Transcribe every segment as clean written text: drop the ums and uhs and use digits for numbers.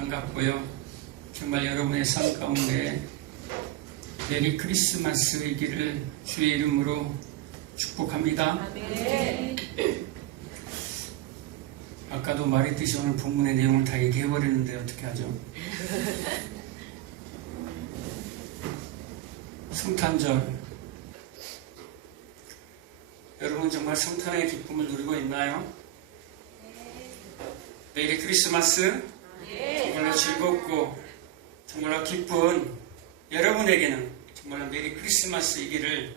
반갑고요. 정말 여러분의 삶 가운데 메리 크리스마스이기를 주의 이름으로 축복합니다. 네. 아까도 말했듯이 오늘 본문의 내용을 다 얘기해버리는데 어떻게 하죠? 성탄절. 여러분 정말 성탄의 기쁨을 누리고 있나요? 메리 크리스마스. 정말로 즐겁고 정말로 기쁜 여러분에게는 정말로 메리 크리스마스이기를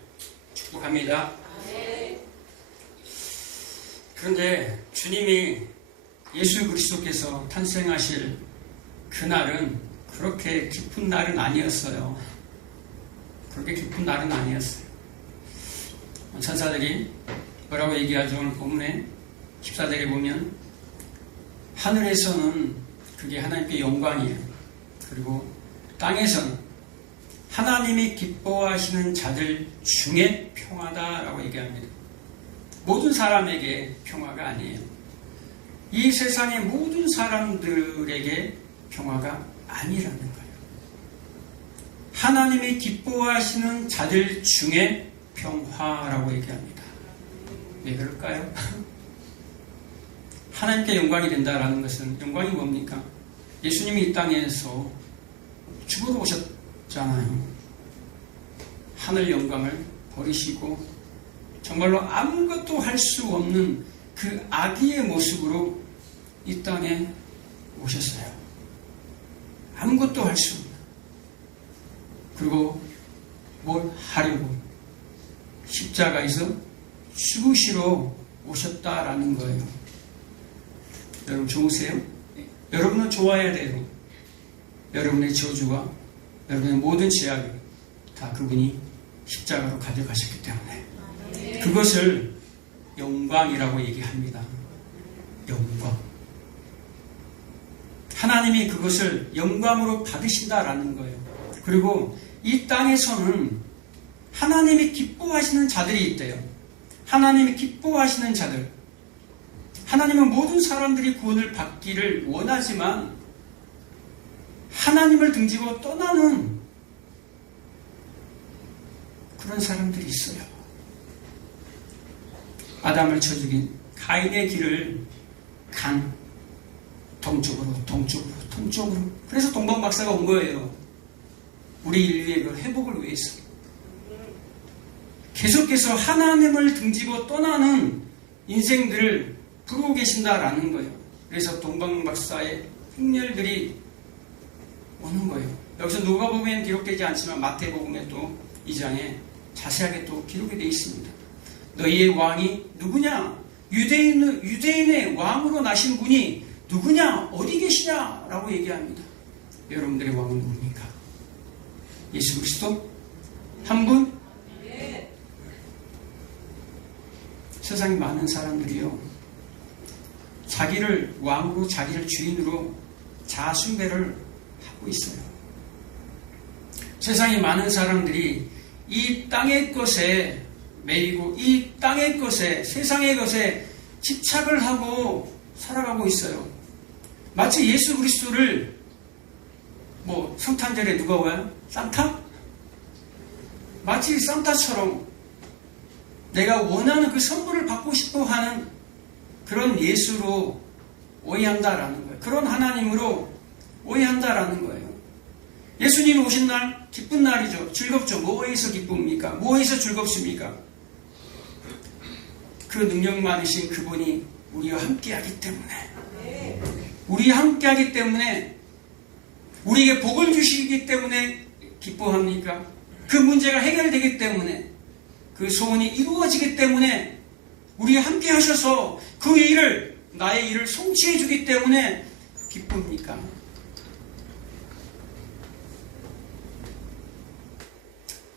축복합니다. 그런데 주님이 예수 그리스도께서 탄생하실 그날은 그렇게 기쁜 날은 아니었어요. 그렇게 기쁜 날은 아니었어요. 천사들이 뭐라고 얘기하죠? 오늘 본문에 14절에 보면 하늘에서는 그게 하나님께 영광이에요. 그리고 땅에서는 하나님이 기뻐하시는 자들 중에 평화다라고 얘기합니다. 모든 사람에게 평화가 아니에요. 이 세상의 모든 사람들에게 평화가 아니라는 거예요. 하나님이 기뻐하시는 자들 중에 평화라고 얘기합니다. 왜 그럴까요? 하나님께 영광이 된다라는 것은 영광이 뭡니까? 예수님이 이 땅에서 죽으러 오셨잖아요. 하늘 영광을 버리시고 정말로 아무것도 할 수 없는 그 아기의 모습으로 이 땅에 오셨어요. 아무것도 할 수 없는. 그리고 뭘 하려고 십자가에서 죽으시러 오셨다라는 거예요. 여러분 좋으세요? 여러분은 좋아야 돼요. 여러분의 저주와 여러분의 모든 죄악을 다 그분이 십자가로 가져가셨기 때문에 그것을 영광이라고 얘기합니다. 영광. 하나님이 그것을 영광으로 받으신다라는 거예요. 그리고 이 땅에서는 하나님이 기뻐하시는 자들이 있대요. 하나님이 기뻐하시는 자들. 하나님은 모든 사람들이 구원을 받기를 원하지만 하나님을 등지고 떠나는 그런 사람들이 있어요. 아담을 쳐 죽인 가인의 길을 간 동쪽으로 동쪽으로 그래서 동방박사가 온 거예요. 우리 인류의 그 회복을 위해서 계속해서 하나님을 등지고 떠나는 인생들을 부르고 계신다라는 거예요. 그래서 동방박사의 행렬들이 오는 거예요. 여기서 누가복음에는 기록되지 않지만 마태복음에 또 2장에 자세하게 또 기록이 되어 있습니다. 너희의 왕이 누구냐? 유대인의 왕으로 나신 분이 누구냐? 어디 계시냐? 라고 얘기합니다. 여러분들의 왕은 누굽니까? 예수 그리스도? 한 분? 세상에 많은 사람들이요, 자기를 왕으로, 자기를 주인으로 자아숭배를 하고 있어요. 세상에 많은 사람들이 이 땅의 것에 매이고 이 땅의 것에, 세상의 것에 집착을 하고 살아가고 있어요. 마치 예수 그리스도를 성탄절에 누가 와요? 산타? 마치 산타처럼 내가 원하는 그 선물을 받고 싶어 하는 그런 예수로 오해한다라는 거예요. 그런 하나님으로 오해한다라는 거예요. 예수님이 오신 날 기쁜 날이죠. 즐겁죠. 뭐에서 기쁩니까? 뭐에서 즐겁습니까? 그 능력 많으신 그분이 우리와 함께하기 때문에, 우리와 함께하기 때문에, 우리에게 복을 주시기 때문에 기뻐합니까? 그 문제가 해결되기 때문에, 그 소원이 이루어지기 때문에, 우리와 함께 하셔서 그 일을, 나의 일을 성취해 주기 때문에 기쁩니까?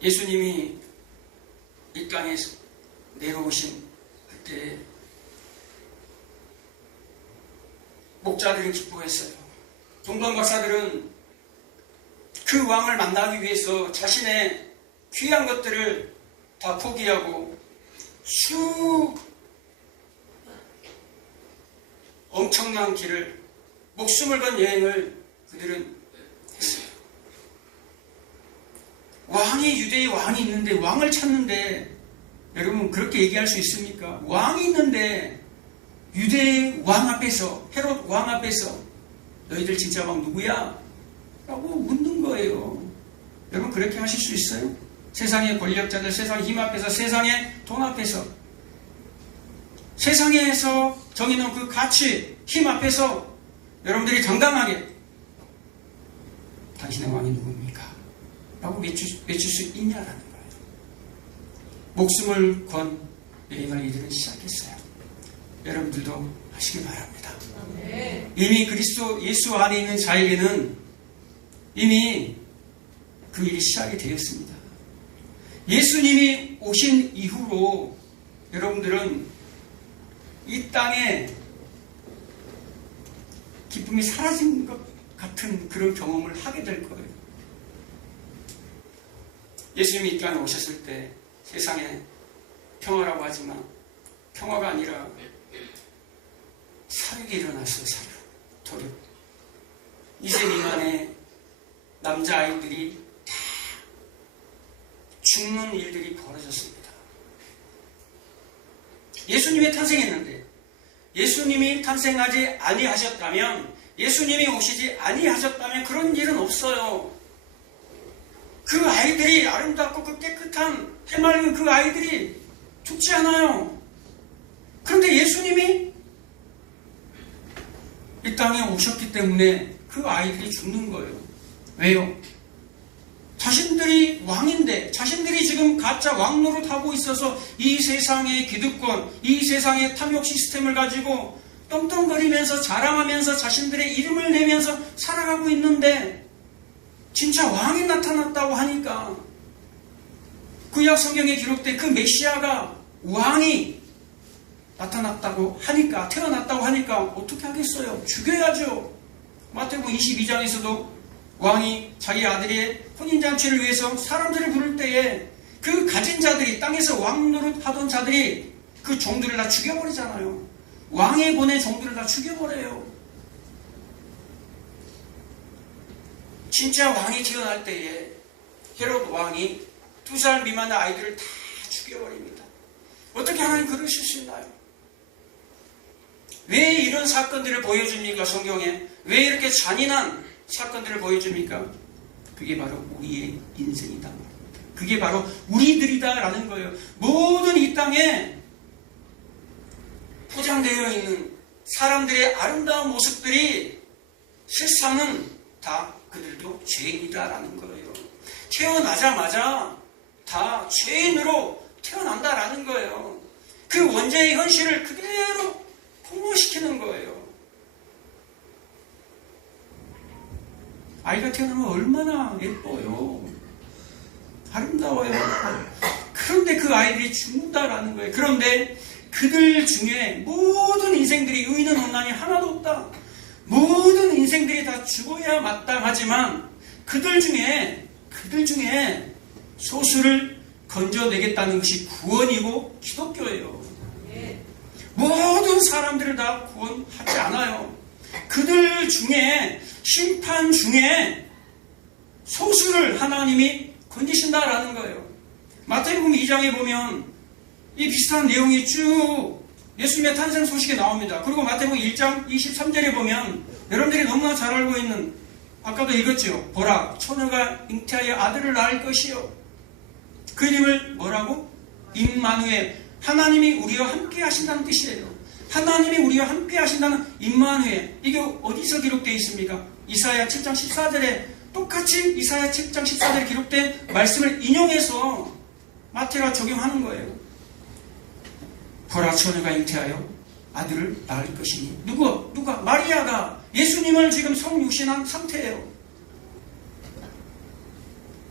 예수님이 이 땅에 내려오신 그때 목자들이 기뻐했어요. 동방박사들은 그 왕을 만나기 위해서 자신의 귀한 것들을 다 포기하고 엄청난 길을, 목숨을 건 여행을 그들은 했어요. 왕이, 유대의 왕이 있는데, 왕을 찾는데, 여러분 그렇게 얘기할 수 있습니까? 왕이 있는데 유대의 왕 앞에서, 헤롯 왕 앞에서 너희들 진짜 왕 누구야? 라고 묻는 거예요. 여러분 그렇게 하실 수 있어요? 세상의 권력자들, 세상의 힘 앞에서, 세상의 돈 앞에서, 세상에서 정해놓은 그 가치, 힘 앞에서 여러분들이 당당하게 당신의 왕이 누굽니까? 라고 외칠 수 있냐라는 거예요. 목숨을 건 여행을 이들은 시작했어요. 여러분들도 하시기 바랍니다. 이미 그리스도 예수 안에 있는 자에게는 이미 그 일이 시작이 되었습니다. 예수님이 오신 이후로 여러분들은 이 땅에 기쁨이 사라진 것 같은 그런 경험을 하게 될 거예요. 예수님이 이 땅에 오셨을 때 세상에 평화라고 하지만 평화가 아니라 사륙이 일어났어요. 사륙, 도륙. 2세 미만의 남자아이들이 다 죽는 일들이 벌어졌습니다. 예수님이 탄생했는데 예수님이 탄생하지 아니하셨다면, 예수님이 오시지 아니하셨다면 그런 일은 없어요. 그 아이들이, 아름답고 그 깨끗한 해맑은 그 아이들이 죽지 않아요. 그런데 예수님이 이 땅에 오셨기 때문에 그 아이들이 죽는 거예요. 왜요? 자신들이 왕인데, 자신들이 지금 가짜 왕 노릇하고 있어서 이 세상의 기득권, 이 세상의 탐욕 시스템을 가지고 떵떵거리면서 자랑하면서 자신들의 이름을 내면서 살아가고 있는데, 진짜 왕이 나타났다고 하니까, 구약 성경에 기록된 그 메시아가 왕이 나타났다고 하니까, 태어났다고 하니까 어떻게 하겠어요? 죽여야죠. 마태복음 22장에서도 왕이 자기 아들의 혼인잔치를 위해서 사람들을 부를 때에 그 가진 자들이, 땅에서 왕 노릇 하던 자들이 그 종들을 다 죽여버리잖아요. 왕에 보낸 종들을 다 죽여버려요. 진짜 왕이 태어날 때에 헤롯 왕이 2살 미만의 아이들을 다 죽여버립니다. 어떻게 하나님 그러실 수 있나요? 왜 이런 사건들을 보여줍니까? 성경에 왜 이렇게 잔인한 사건들을 보여줍니까? 그게 바로 우리의 인생이다. 그게 바로 우리들이다라는 거예요. 모든 이 땅에 포장되어 있는 사람들의 아름다운 모습들이 실상은 다 그들도 죄인이다라는 거예요. 태어나자마자 다 죄인으로 태어난다라는 거예요. 그 원죄의 현실을 그대로 폭로시키는 거예요. 아이가 태어나면 얼마나 예뻐요. 아름다워요. 그런데 그 아이들이 죽는다라는 거예요. 그런데 그들 중에 모든 인생들이 의인은 원한이 하나도 없다. 모든 인생들이 다 죽어야 마땅하지만 그들 중에 소수를 건져내겠다는 것이 구원이고 기독교예요. 모든 사람들을 다 구원하지 않아요. 그들 중에, 심판 중에 소수를 하나님이 건지신다라는 거예요. 마태복음 2장에 보면 이 비슷한 내용이 쭉 예수님의 탄생 소식에 나옵니다. 그리고 마태복음 1장 23절에 보면 여러분들이 너무나 잘 알고 있는, 아까도 읽었죠. 보라, 처녀가 잉태하여 아들을 낳을 것이요. 그 이름을 뭐라고? 임마누엘. 하나님이 우리와 함께 하신다는 뜻이에요. 하나님이 우리와 함께 하신다는 임마누엘. 이게 어디서 기록되어 있습니까? 이사야 7장 14절에 똑같이 이사야 7장 14절에 기록된 말씀을 인용해서 마태가 적용하는 거예요. 보라, 처녀가 잉태하여 아들을 낳을 것이니. 누가? 마리아가 예수님을 지금 성육신한 상태예요.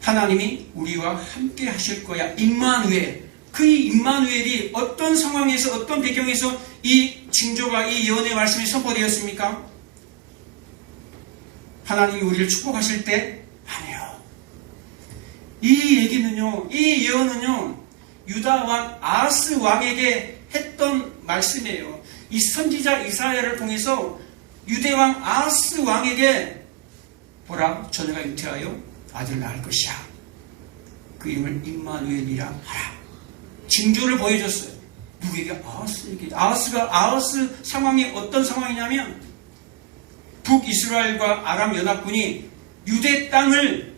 하나님이 우리와 함께 하실 거야. 임마누엘. 그 임마누엘이 어떤 상황에서, 어떤 배경에서 이 징조가, 이 예언의 말씀이 선포되었습니까? 하나님이 우리를 축복하실 때? 아니요. 이 얘기는요, 이 예언은요, 유다 왕 아하스 왕에게 했던 말씀이에요. 이 선지자 이사야를 통해서 유대 왕 아하스 왕에게 보라, 처녀가 잉태하여 아들을 낳을 것이야. 그 이름을 임마누엘이라 하라. 징조를 보여줬어요. 누구에게? 아하스에게. 아하스 상황이 어떤 상황이냐면 북이스라엘과 아람 연합군이 유대 땅을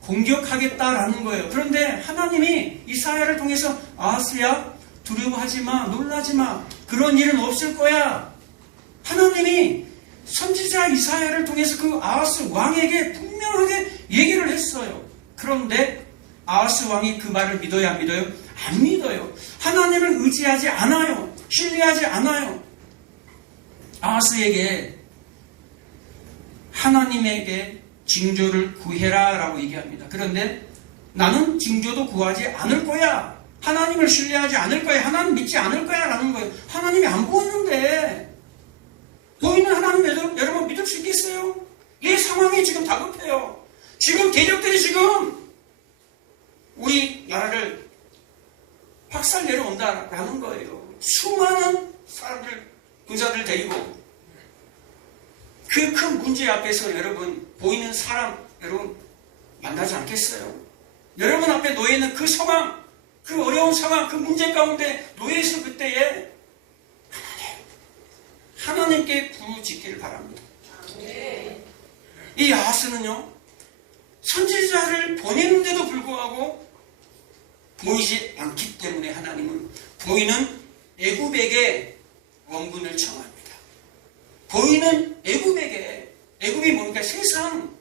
공격하겠다라는 거예요. 그런데 하나님이 이사야를 통해서 아하스야, 두려워하지 마, 놀라지 마, 그런 일은 없을 거야. 하나님이 선지자 이사야를 통해서 그 아하스 왕에게 분명하게 얘기를 했어요. 그런데 아하스 왕이 그 말을 믿어야 안 믿어요? 안 믿어요. 하나님을 의지하지 않아요. 신뢰하지 않아요. 아하스에게 하나님에게 징조를 구해라 라고 얘기합니다. 그런데 나는 징조도 구하지 않을 거야. 하나님을 신뢰하지 않을 거야. 하나님 믿지 않을 거야 라는 거예요. 하나님이 안 보였는데 보이는 하나님 여러분 믿을 수 있겠어요? 이 상황이 지금 다급해요. 지금 대적들이 지금 우리 나라를 박살 내려온다라는 거예요. 수많은 사람들, 군사들 데리고 그 큰 문제 앞에서 여러분 보이는 사람 여러분 만나지 않겠어요? 여러분 앞에 놓여 있는 그 상황, 그 어려운 상황, 그 문제 가운데 놓여 있을 그때에 하나님께 부르짖기를 바랍니다. 이 아하스는요 선지자를 보내는데도 불구하고 보이지 않기 때문에 하나님은 보이는 애굽에게 원군을 청합니다. 보이는 애굽에게, 애굽이 뭡니까? 세상,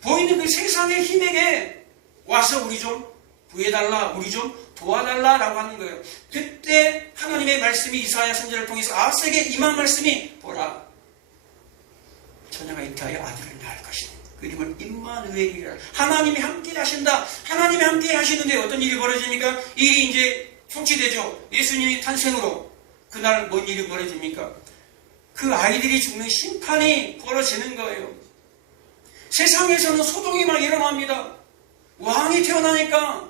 보이는 그 세상의 힘에게 와서 우리 좀 구해달라, 우리 좀 도와달라라고 하는 거예요. 그때 하나님의 말씀이 이사야 선지자를 통해서 아하스에게 임한 말씀이 보라, 처녀가 잉태하여 아들을 낳을 것이니 그 이름을 임마누엘이라. 하나님이 함께 하신다. 하나님이 함께 하시는데 어떤 일이 벌어집니까? 일이 이제 성취되죠. 예수님이 탄생으로 그날 뭔 일이 벌어집니까? 그 아이들이 죽는 심판이 벌어지는 거예요. 세상에서는 소동이 막 일어납니다. 왕이 태어나니까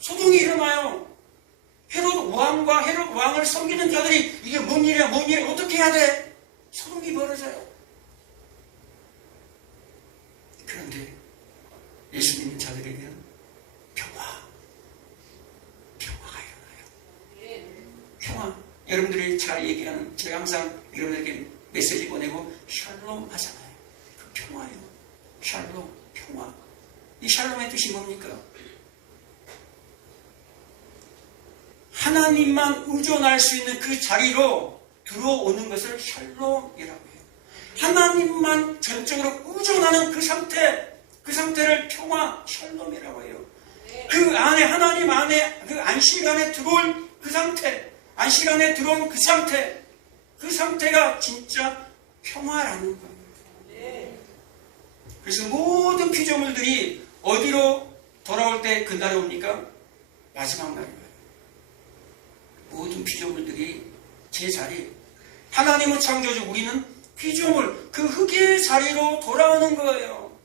소동이 일어나요. 헤롯 왕과 헤롯 왕을 섬기는 자들이 이게 뭔 일이야, 뭔 일이야, 어떻게 해야 돼? 소동이 벌어져요. 그런데 예수 믿는 자들에게는 평화가 일어나요. 평화. 여러분들이 잘 얘기하는, 제가 항상 여러분들에게 메시지 보내고 샬롬 하잖아요. 그 평화예요. 샬롬, 평화. 이 샬롬의 뜻이 뭡니까? 하나님만 의존할 수 있는 그 자리로 들어오는 것을 샬롬이라고 해요. 하나님만 전적으로 의존하는 그 상태를 평화, 샬롬이라고 해요. 그 안에, 하나님 안에, 그 안식 안에 들어올 그 상태, 안식 안에 들어온 그 상태, 그 상태가 진짜 평화라는 거예요. 그래서 모든 피조물들이 어디로 돌아올 때 그날이 옵니까? 마지막 날이에요. 모든 피조물들이 제 자리, 하나님은 창조주, 우리는 피조물, 그 흙의 자리로 돌아오는 거예요.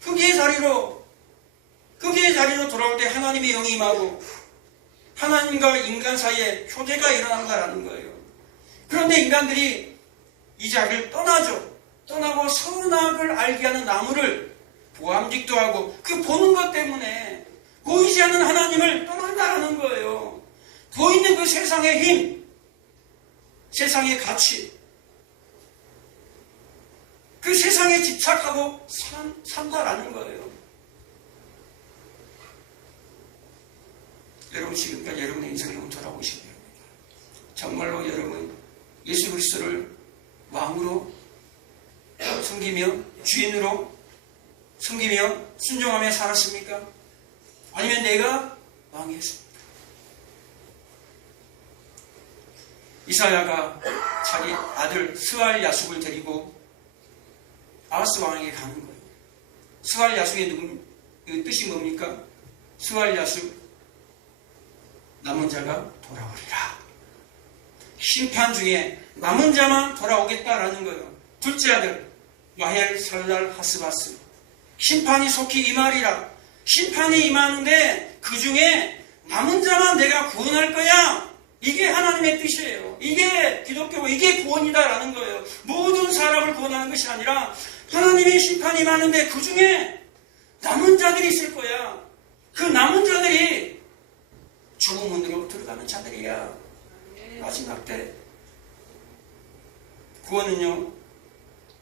흙의 자리로 돌아올 때 하나님의 영이 임하고 하나님과 인간 사이에 교제가 일어난다라는 거예요. 그런데 인간들이 이 자리를 떠나죠. 떠나고 선악을 알게 하는 나무를 보암직도 하고 그 보는 것 때문에 보이지 않는 하나님을 떠난다라는 거예요. 보이는 그 세상의 힘, 세상의 가치, 그 세상에 집착하고 산다라는 거예요. 여러분 지금까지 여러분의 인생을 한번 돌아보시기 바랍니다. 정말로 여러분 예수 그리스도를 왕으로 섬기며 주인으로 섬기며 순종하며 살았습니까? 아니면 내가 왕이었습니까? 이사야가 자기 아들 스알 야숙을 데리고 아하스 왕에게 가는 거예요. 스알 야숙의 뜻이 뭡니까? 스알 야숙, 남은 자가 돌아오리라. 심판 중에 남은 자만 돌아오겠다라는 거예요. 둘째 아들 마헬 살랄 하스바스, 심판이 속히 임하리라. 심판이 임하는데 그 중에 남은 자만 내가 구원할 거야. 이게 하나님의 뜻이에요. 이게 기독교고 이게 구원이다라는 거예요. 모든 사람을 구원하는 것이 아니라 하나님의 심판이 많은데 그 중에 남은 자들이 있을 거야. 그 남은 자들이 좁은 문으로 들어가는 자들이야. 마지막 때 구원은요,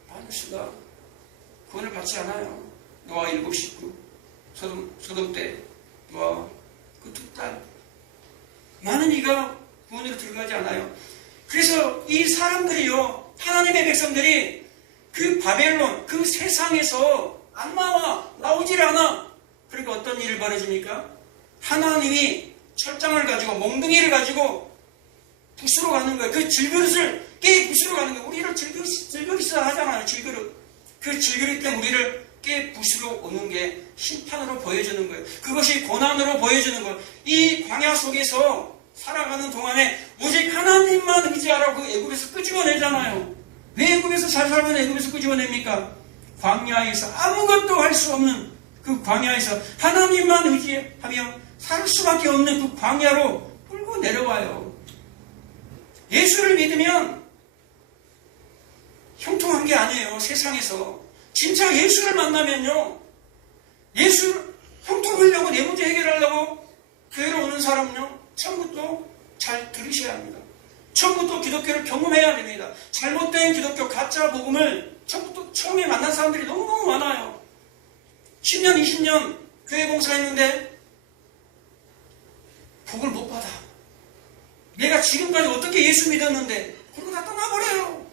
많은 수가 구원을 받지 않아요. 노아 7 식구, 소돔 때 노아 그 2딸, 많은 이가 구원으로 들어가지 않아요. 그래서 이 사람들이요, 하나님의 백성들이 그 바벨론, 그 세상에서 안 나오질 않아. 그러니까 어떤 일을 벌어집니까? 하나님이 철장을 가지고, 몽둥이를 가지고 부수러 가는 거예요. 그 질그릇을 깨 부수러 가는 거예요. 우리를 질그릇이라 하잖아요. 질그릇. 그 질그릇 때문에 우리를 깨 부수러 오는 게 심판으로 보여주는 거예요. 그것이 고난으로 보여주는 거예요. 이 광야 속에서 살아가는 동안에 오직 하나님만 의지하라고 그 애굽에서 끄집어내잖아요. 왜 애굽에서 잘 살면 애굽에서 끄집어냅니까? 광야에서 아무것도 할 수 없는 그 광야에서 하나님만 의지하며 살 수밖에 없는 그 광야로 끌고 내려와요. 예수를 믿으면 형통한 게 아니에요. 세상에서 진짜 예수를 만나면요, 예수 형통하려고, 내 문제 해결하려고 교회로 오는 사람은요, 처음부터 잘 들으셔야 합니다. 처음부터 기독교를 경험해야 됩니다. 잘못된 기독교 가짜 복음을 처음에 만난 사람들이 너무너무 많아요. 10년 20년 교회 봉사했는데 복을 못 받아. 내가 지금까지 어떻게 예수 믿었는데 그러고 다 떠나버려요.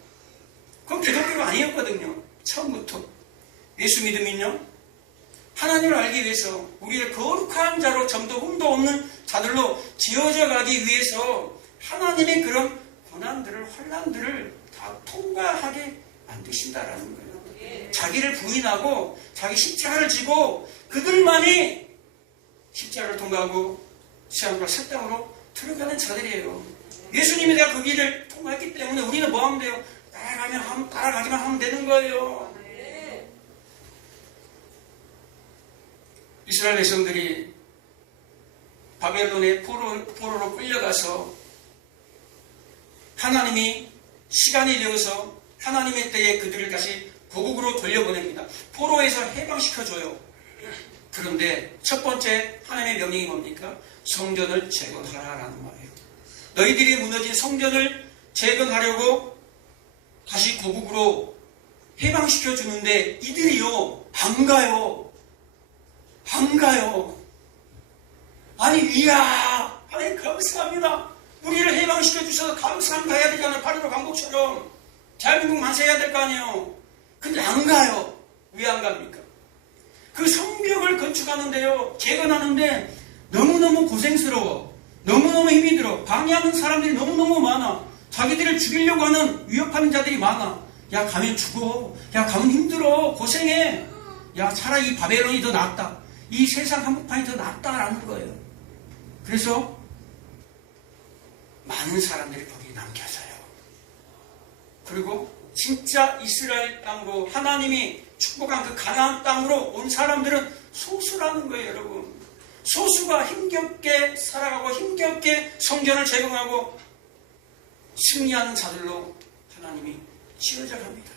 그건 기독교가 아니었거든요. 처음부터. 예수 믿으면요, 하나님을 알기 위해서 우리를 거룩한 자로 점도 흠도 없는 자들로 지어져 가기 위해서 하나님의 그런 고난들을, 환난들을 다 통과하게 만드신다라는 거예요. 자기를 부인하고 자기 십자가를 지고 그들만이 십자가를 통과하고 시험과 새 땅으로 들어가는 자들이에요. 예수님이 내가 그 길을 통과했기 때문에 우리는 뭐 하면 돼요? 따라가기만 하면 되는 거예요. 이스라엘 백성들이 바벨론의 포로로 끌려가서 하나님이 시간이 되어서 하나님의 때에 그들을 다시 고국으로 돌려보냅니다. 포로에서 해방시켜줘요. 그런데 첫 번째 하나님의 명령이 뭡니까? 성전을 재건하라라는 말이에요. 너희들이 무너진 성전을 재건하려고 다시 고국으로 해방시켜주는데 이들이요, 안 가요. 아니, 이야, 하나님 감사합니다. 우리를 해방시켜주셔서 감사합니다 해야 되잖아요. 바로 광복처럼 대한민국 만세해야 될 거 아니에요. 근데 안 가요. 왜 안 갑니까? 그 성벽을 건축하는데요, 재건하는데 너무너무 고생스러워. 너무너무 힘이 들어. 방해하는 사람들이 너무너무 많아. 자기들을 죽이려고 하는 위협하는 자들이 많아. 야, 가면 죽어. 야, 가면 힘들어. 고생해. 야, 차라리 이 바벨론이 더 낫다. 이 세상 한복판이 더 낫다라는 거예요. 그래서 많은 사람들이 거기에 남겨져요. 그리고 진짜 이스라엘 땅으로 하나님이 축복한 그 가나안 땅으로 온 사람들은 소수라는 거예요, 여러분. 소수가 힘겹게 살아가고 힘겹게 성전을 재건하고 승리하는 자들로 하나님이 지어져 갑니다.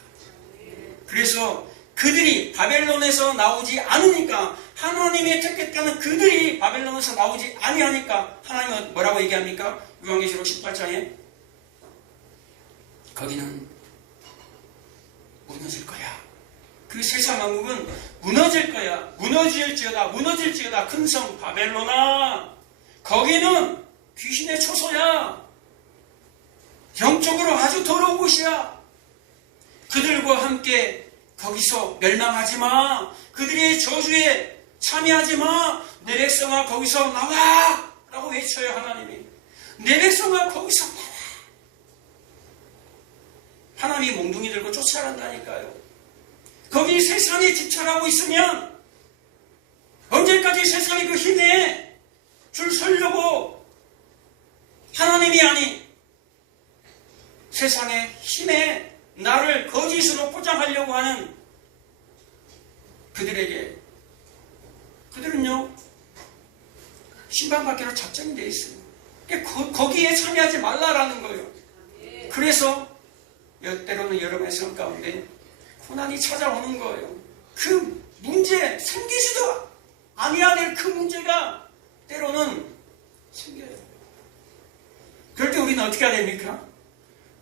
그래서 그들이 바벨론에서 나오지 않으니까, 하나님의 택했다는 그들이 바벨론에서 나오지 아니하니까 하나님은 뭐라고 얘기합니까? 요한계시록 18장에 거기는 무너질 거야. 그 세상 왕국은 무너질 거야. 무너질지어다 큰 성 바벨론아, 거기는 귀신의 초소야. 영적으로 아주 더러운 곳이야. 그들과 함께 거기서 멸망하지 마. 그들의 저주에 참여하지 마. 내 백성아 거기서 나와 라고 외쳐요. 하나님이 내 백성아 거기서 나와. 하나님이 몽둥이 들고 쫓아간다니까요. 거기 세상에 집착하고 있으면 언제까지 세상의 그 힘에 줄 서려고, 하나님이 아닌 세상의 힘에 나를 거짓으로 포장하려고 하는 그들에게, 그들은요, 심판받기로 작정이 되어 있어요. 거기에 참여하지 말라라는 거예요. 그래서 때로는 여러분의 삶 가운데 고난이 찾아오는 거예요. 그 문제, 생기지도 아니해야 될 그 문제가 때로는 생겨요. 그럴 때 우리는 어떻게 해야 됩니까?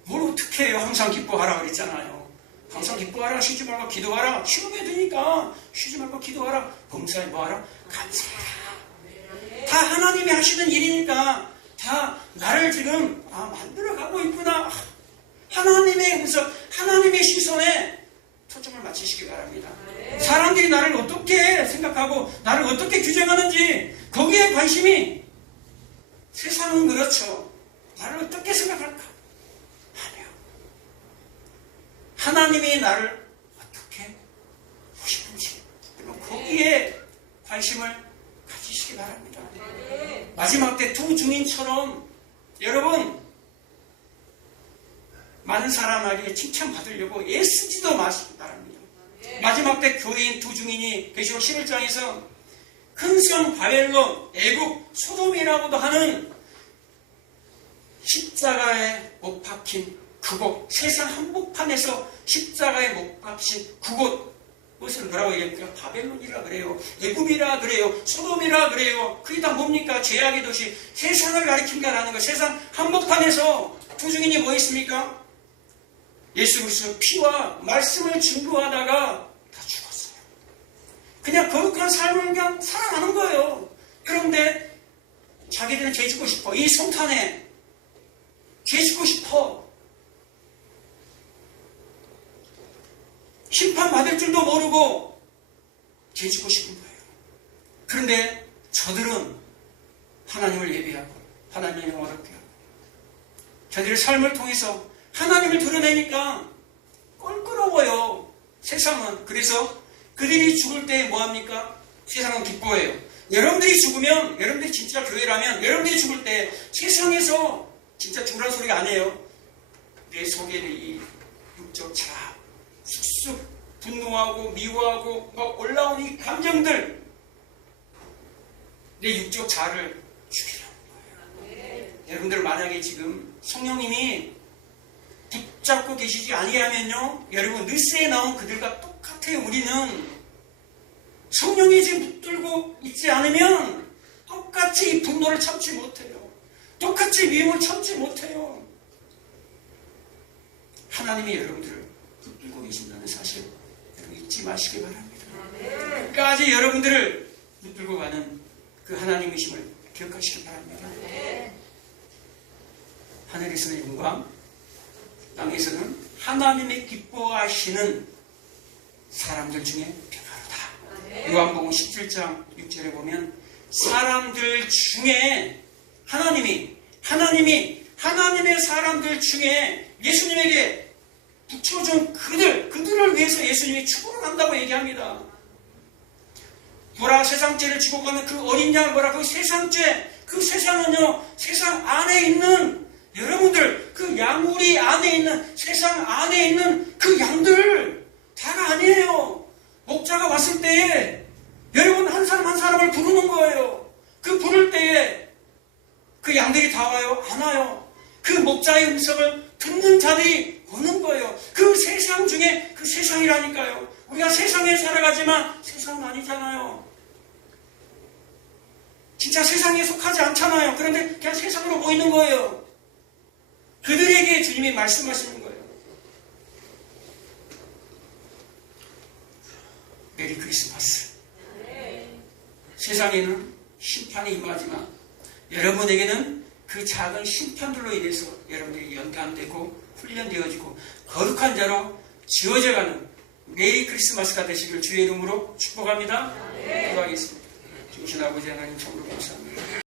뭘 어떻게 해요? 항상 기뻐하라 그랬잖아요. 항상 기뻐하라, 쉬지 말고 기도하라. 시험에 드니까 쉬지 말고 기도하라. 범사에 뭐하라? 감사하라. 다 하나님이 하시는 일이니까 다 나를 지금 만들어가고 있구나. 하나님의 음성, 하나님의 시선에 초점을 맞추시기 바랍니다. 사람들이 나를 어떻게 생각하고 나를 어떻게 규정하는지 거기에 관심이, 세상은 그렇죠. 나를 어떻게 생각할까? 아니요. 하나님이 나를 어떻게 보시는지 거기에 관심을 가지시기 바랍니다. 마지막 때 두 증인처럼 여러분 많은 사람에게 칭찬받으려고 애쓰지도 마시기 바랍니다. 마지막 때 교회인 두 증인이 계시록 11장에서 큰 성 바벨론, 애굽, 소돔이라고도 하는 십자가에 못 박힌 그곳, 세상 한복판에서 십자가에 못 박힌 그곳, 그것을 뭐라고 얘기합니까? 바벨론이라 그래요. 애굽이라 그래요. 소돔이라 그래요. 그게 다 뭡니까? 죄악의 도시, 세상을 가리킨다라는 거. 세상 한복판에서 두 증인이 뭐 있습니까? 예수 그리스도의 피와 말씀을 증거하다가 다 죽었어요. 그냥 거룩한 삶을 그냥 살아가는 거예요. 그런데 자기들은 죄 짓고 싶어. 이 성탄에 죄 짓고 싶어. 심판받을 줄도 모르고 죄 짓고 싶은 거예요. 그런데 저들은 하나님을 예배하고 하나님의 영광을 얻게 하고 저들의 삶을 통해서 하나님을 드러내니까 껄끄러워요. 세상은. 그래서 그들이 죽을 때 뭐합니까? 세상은 기뻐해요. 여러분들이 죽으면, 여러분들이 진짜 교회라면 여러분들이 죽을 때 세상에서 진짜 죽으라는 소리가 아니에요. 내 속에는 이 육적 자아, 쑥쑥 분노하고 미워하고 막 올라온 이 감정들, 내 육적 자아를 죽이라는 거예요. 여러분들 만약에 지금 성령님이 붙잡고 계시지 아니하면요, 여러분 느스에 나온 그들과 똑같아요. 우리는 성령이 지금 붙들고 있지 않으면 똑같이 이 분노를 참지 못해요. 똑같이 미움을 참지 못해요. 하나님이 여러분들을 붙들고 계신다는 사실 여러분 잊지 마시기 바랍니다. 끝까지 여러분들을 붙들고 가는 그 하나님이심을 기억하시기 바랍니다. 하늘에서는 영광, 땅에서는 하나님의 기뻐하시는 사람들 중에 변화로다. 요한복음 17장 6절에 보면 사람들 중에 하나님의 사람들 중에 예수님에게 붙여준 그들을 위해서 예수님이 축복을 한다고 얘기합니다. 보라, 세상죄를 지고 가는 그 어린 양, 보라, 그 세상죄, 그 세상은요, 세상 안에 있는 여러분들, 그 양우리 안에 있는, 세상 안에 있는 그 양들 다가 아니에요. 목자가 왔을 때에 여러분 한 사람 한 사람을 부르는 거예요. 그 부를 때에 그 양들이 다 와요? 안 와요. 그 목자의 음성을 듣는 자들이 오는 거예요. 그 세상 중에 그 세상이라니까요. 우리가 세상에 살아가지만 세상은 아니잖아요. 진짜 세상에 속하지 않잖아요. 그런데 그냥 세상으로 보이는 거예요. 그들에게 주님이 말씀하시는 거예요. 메리 크리스마스. 세상에는 심판이 임하지만 여러분에게는 그 작은 심판들로 인해서 여러분들이 연관되고 훈련되어지고 거룩한 자로 지어져가는 메리 크리스마스가 되시길 주의 이름으로 축복합니다. 기도하겠습니다. 주신 아버지 하나님 참으로 감사합니다.